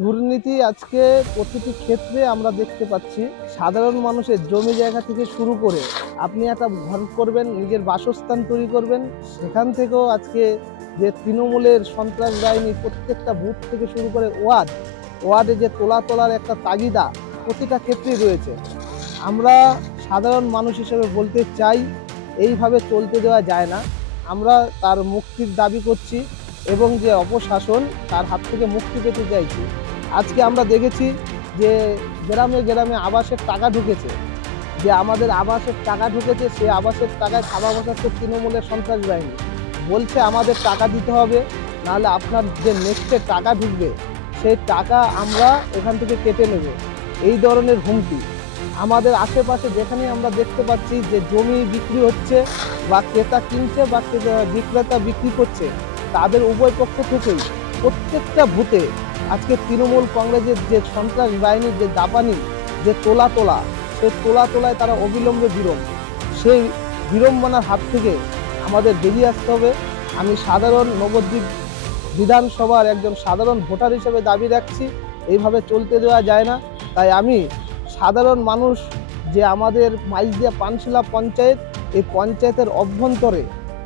দুর্নীতি আজকে প্রতিটি ক্ষেত্রে আমরা দেখতে পাচ্ছি। সাধারণ মানুষের জমি জায়গা থেকে শুরু করে আপনি একটা ঘর করবেন, নিজের বাসস্থান তৈরি করবেন, সেখান থেকেও আজকে যে তৃণমূলের সন্ত্রাস বাহিনী প্রত্যেকটা বুথ থেকে শুরু করে ওয়ার্ডে যে তোলার একটা তাগিদা প্রতিটা ক্ষেত্রেই রয়েছে। আমরা সাধারণ মানুষ হিসেবে বলতে চাই, এইভাবে চলতে দেওয়া যায় না। আমরা তার মুক্তির দাবি করছি এবং যে অপশাসন তার হাত থেকে মুক্তি পেতে চাইছি। আজকে আমরা দেখেছি যে গ্রামে গ্রামে আবাসের টাকা ঢুকেছে, যে আমাদের আবাসের টাকা ঢুকেছে, সে আবাসের টাকায় থাবা বসাচ্ছে তৃণমূলের সন্ত্রাস বাহিনী। বলছে আমাদের টাকা দিতে হবে, নাহলে আপনার যে নেক্সটে টাকা ঢুকবে সেই টাকা আমরা এখান থেকে কেটে নেব, এই ধরনের হুমকি। আমাদের আশেপাশে যেখানে আমরা দেখতে পাচ্ছি যে জমি বিক্রি হচ্ছে বা ক্রেতা কিনছে বা বিক্রেতা বিক্রি করছে, তাদের উভয় পক্ষ থেকেই প্রত্যেকটা বুথে আজকে তৃণমূল কংগ্রেসের যে সন্ত্রাস বাহিনীর যে দাপানি, যে তোলা সেই তোলায় তারা অবিলম্বে সেই বিড়ম্বনার হাত থেকে আমাদের বেরিয়ে আসতে হবে। আমি সাধারণ নবদ্বীপ বিধানসভার একজন সাধারণ ভোটার হিসেবে দাবি রাখছি, এইভাবে চলতে দেওয়া যায় না। তাই আমি সাধারণ মানুষ, যে আমাদের মাইজদিয়া পানশিলা পঞ্চায়েত, এই পঞ্চায়েতের অভ্যন্তরে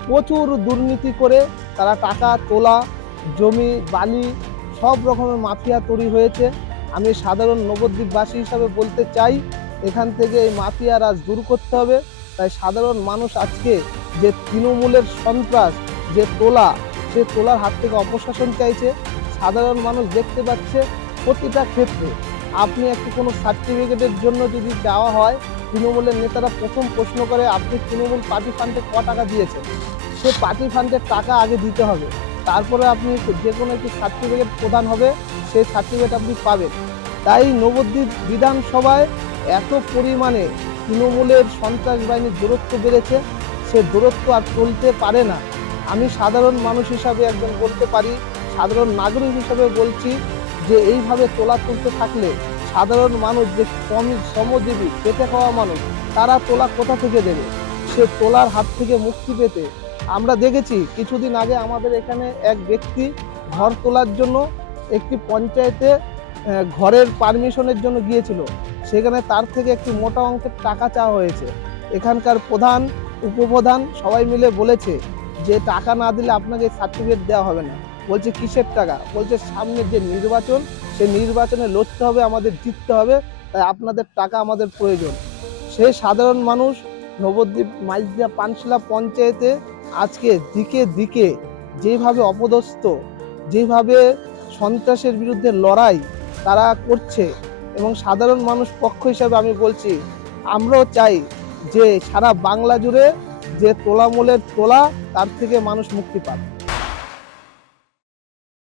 প্রচুর দুর্নীতি করে তারা টাকা তোলা, জমি বালি সব রকমের মাফিয়া তৈরি হয়েছে। আমি সাধারণ নবদ্বীপবাসী হিসাবে বলতে চাই, এখান থেকে এই মাফিয়া রাজ দূর করতে হবে। তাই সাধারণ মানুষ আজকে যে তৃণমূলের সন্ত্রাস, যে সে তোলার হাত থেকে অপশাসন চাইছে। সাধারণ মানুষ দেখতে পাচ্ছে প্রতিটা ক্ষেত্রে আপনি একটি কোনো সার্টিফিকেটের জন্য যদি দেওয়া হয়, তৃণমূলের নেতারা প্রথম প্রশ্ন করে আপনি তৃণমূল পার্টি ফান্ডে টাকা দিয়েছেন। সে পার্টি ফান্ডের টাকা আগে দিতে হবে, তারপরে আপনি যে কোনো একটি সার্টিফিকেট প্রদান হবে, সেই সার্টিফিকেট আপনি পাবেন। তাই নবদ্বীপ বিধানসভায় এত পরিমাণে তৃণমূলের সন্ত্রাস বাহিনীর দূরত্ব বেড়েছে, সে দূরত্ব আর চলতে পারে না। আমি সাধারণ মানুষ হিসাবে একজন বলতে পারি, সাধারণ নাগরিক হিসাবে বলছি যে এইভাবে তুলতে থাকলে সাধারণ মানুষ, যে শ্রমজীবী খেটে খাওয়া মানুষ, তারা তোলা কোথা থেকে দেবে? সে তোলার হাত থেকে মুক্তি পেতে আমরা দেখেছি কিছুদিন আগে আমাদের এখানে এক ব্যক্তি ঘর তোলার জন্য একটি পঞ্চায়েতে ঘরের পারমিশনের জন্য গিয়েছিল। সেখানে তার থেকে একটি মোটা অঙ্কের টাকা চাওয়া হয়েছে। এখানকার প্রধান, উপপ্রধান সবাই মিলে বলেছে যে টাকা না দিলে আপনাকে সার্টিফিকেট দেওয়া হবে না। বলছে কিসের টাকা? বলছে সামনে যে নির্বাচন, সেই নির্বাচনে লড়তে হবে, আমাদের জিততে হবে, তাই আপনাদের টাকা আমাদের প্রয়োজন। সেই সাধারণ মানুষ নবদ্বীপ মাইজদিয়া পানশিলা পঞ্চায়েতে আজকে দিকে দিকে যেভাবে অপদস্থ, যেভাবে সন্ত্রাসের বিরুদ্ধে লড়াই তারা করছে, এবং সাধারণ মানুষ পক্ষ হিসাবে আমি বলছি, আমরাও চাই যে সারা বাংলা জুড়ে যে তোলামূলের তোলা, তার থেকে মানুষ মুক্তি পাক।